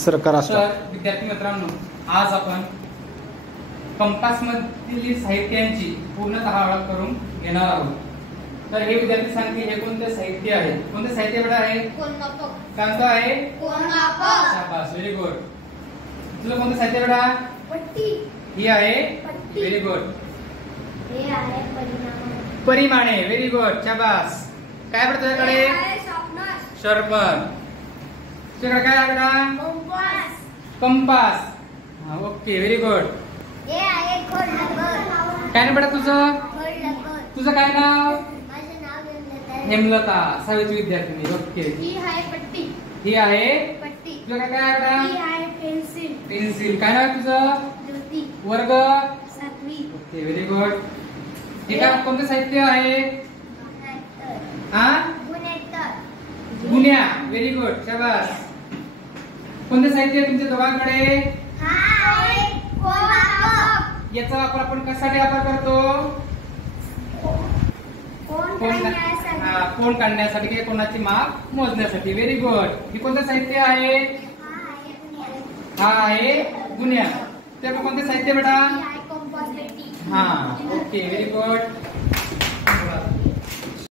सरकार तर विद्यार्थी मित्रांनो, आज आपण कंपास मधील साहित्यांची पूर्णतः ओळख करून घेणार आहोत. तर हे विद्यार्थी सांगतील हे कोणते साहित्य आहे. कोणते साहित्य बेटा आहे? कोनमापक. कोणतं आहे? कोनमापक. शाबास, व्हेरी गुड. तुझं कोणतं साहित्य बेटा? पट्टी. ही आहे पट्टी. Very good. हे आहे परिमाण. परिमाणे, व्हेरी गुड, शाबास. काय बेटा तुझ्याकडे? हे आहे शार्पनर. शार्पनर. तुझ्याकडे काय आहे बेटा? Compass. Compass. Okay, very good. हे आहे खोडलगर. काय ना बेटा तुझं? खोडलगर. तुझं काय नाव? माझे नाव हेमलता. हेमलता, 6वी विद्यार्थिनी. ओके. ही आहे पट्टी. ही आहे पट्टी. तुझं काय आहे बेटा? ही आहे पेन्सिल. पेन्सिल. काय नाव आहे तुझं? ज्योती. वर्ग? 7वी. Okay, very good. हे काय कोणतं साहित्य आहे? हा? गुणेत्तर. गुन्ह्या, व्हेरी गुड, शाबास. कोणतं साहित्य आहे तुमच्या दोघांकडे? हा आहे कोनमापक. याचा वापर आपण कशासाठी वापर करतो? कोन कोण काढण्यासाठी. कोण काढण्यासाठी किंवा कोणाची माप मोजण्यासाठी. Very good. हे कोणतं साहित्य आहे? हा आहे गुन्ह्या. ते कोणते साहित्य बेटा? ही आहे कंपास पेटी. हा, ओके, व्हेरी गुड.